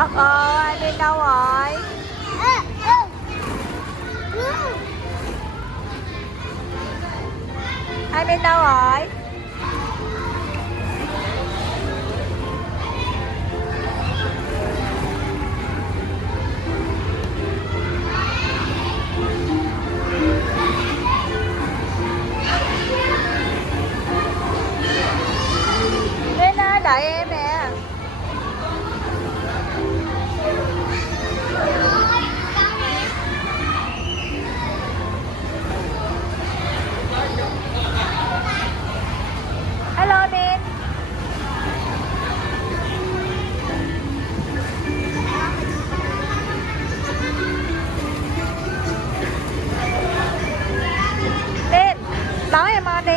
Hai bên đâu rồi? Hai bên đâu rồi? Bên ơi, đợi em nè. Hello Min. Min, đón em on đi.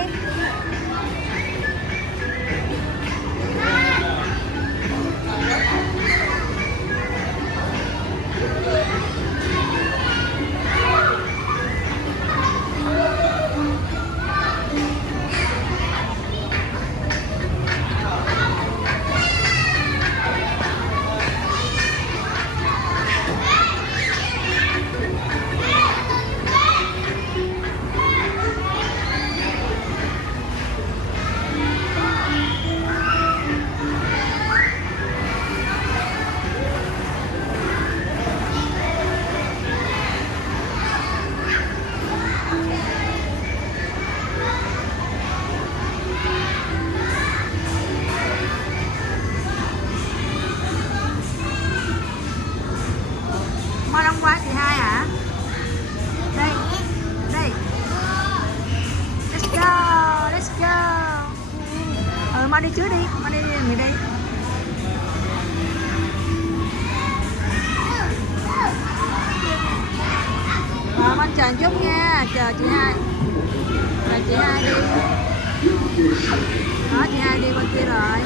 Hoa Long qua chị hai hả? Đây, đây. Let's go, let's go. Mau đi trước đi, mau đi mình đi. Con chờ chút nha, chờ chị hai. Chờ chị hai đi. Đó, chị hai đi qua kia rồi.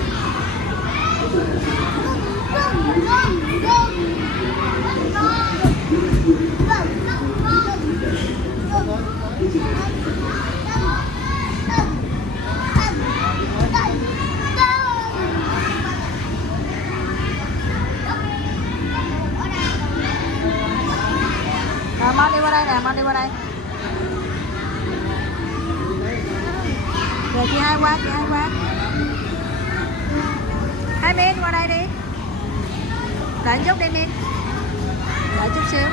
Mau đi qua đây nè, mau đi qua đây. Rồi chị hai qua, chị hai qua. Hai Min qua đây đi. Đợi chút đi Min. Đợi chút xíu.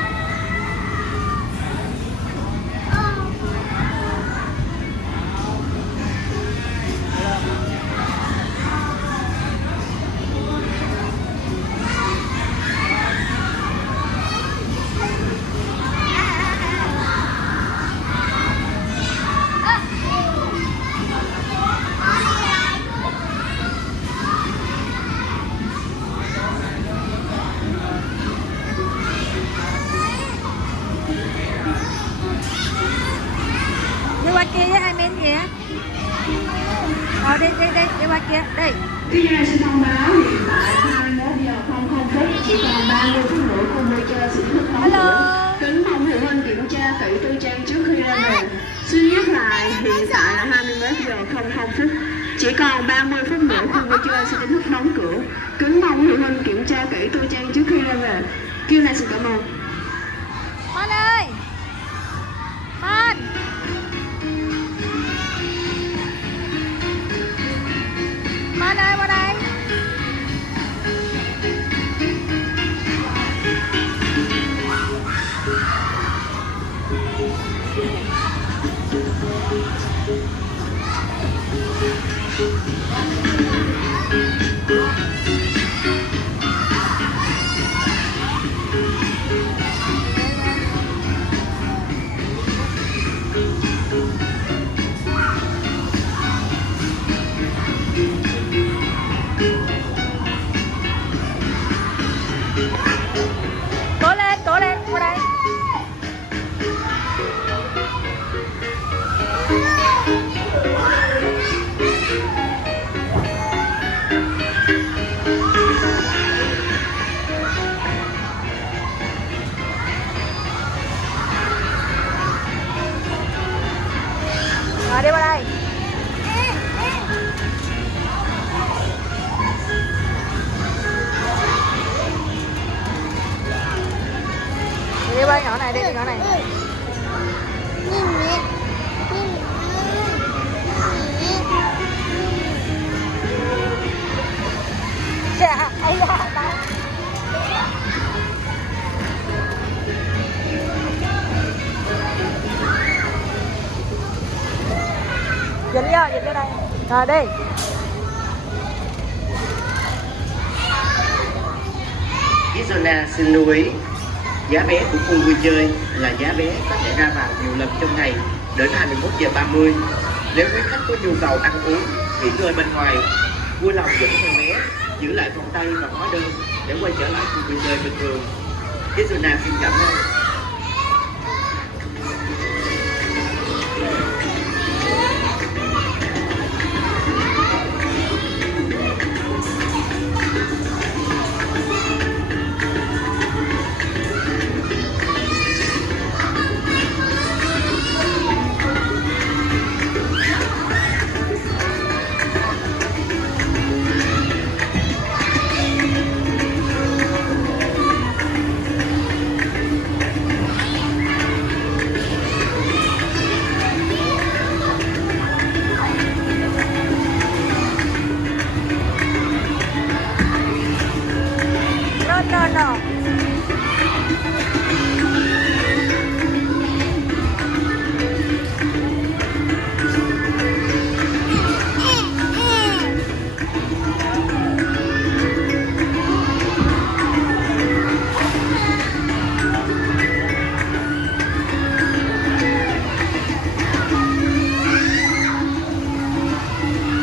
Đi qua kia với hai Min kìa. Đi đi qua kia, đi. Cái nhà xin thông báo hiện tại 21 giờ 00 phút chỉ còn 30 phút nữa cùng vui chơi sự thức đóng cửa. Kính mong phụ huynh kiểm tra kỹ tư trang trước khi ra về. Xin nhắc lại hiện tại là 21 giờ 00 phút chỉ còn 30 phút nữa cùng vui chơi sự thức đóng cửa. Kính mong phụ huynh kiểm tra kỹ tư trang trước khi ra về. Kêu này xin cảm ơn. Mon ơi. Mon. Mon ơi, qua đây. này đi nhỏ này. Dạ, ấy da, tao. Dính vô đây. Rồi đi. Kizuna xin lưu ý, giá vé của khu vui chơi là giá vé có thể ra vào nhiều lần trong ngày đến 21h30. Nếu quý khách có nhu cầu ăn uống, nghỉ ngơi bên ngoài, vui lòng dẫn theo vé, giữ lại vòng tay và hóa đơn để quay trở lại khu vui chơi bình thường. Kizuna xin cảm ơn.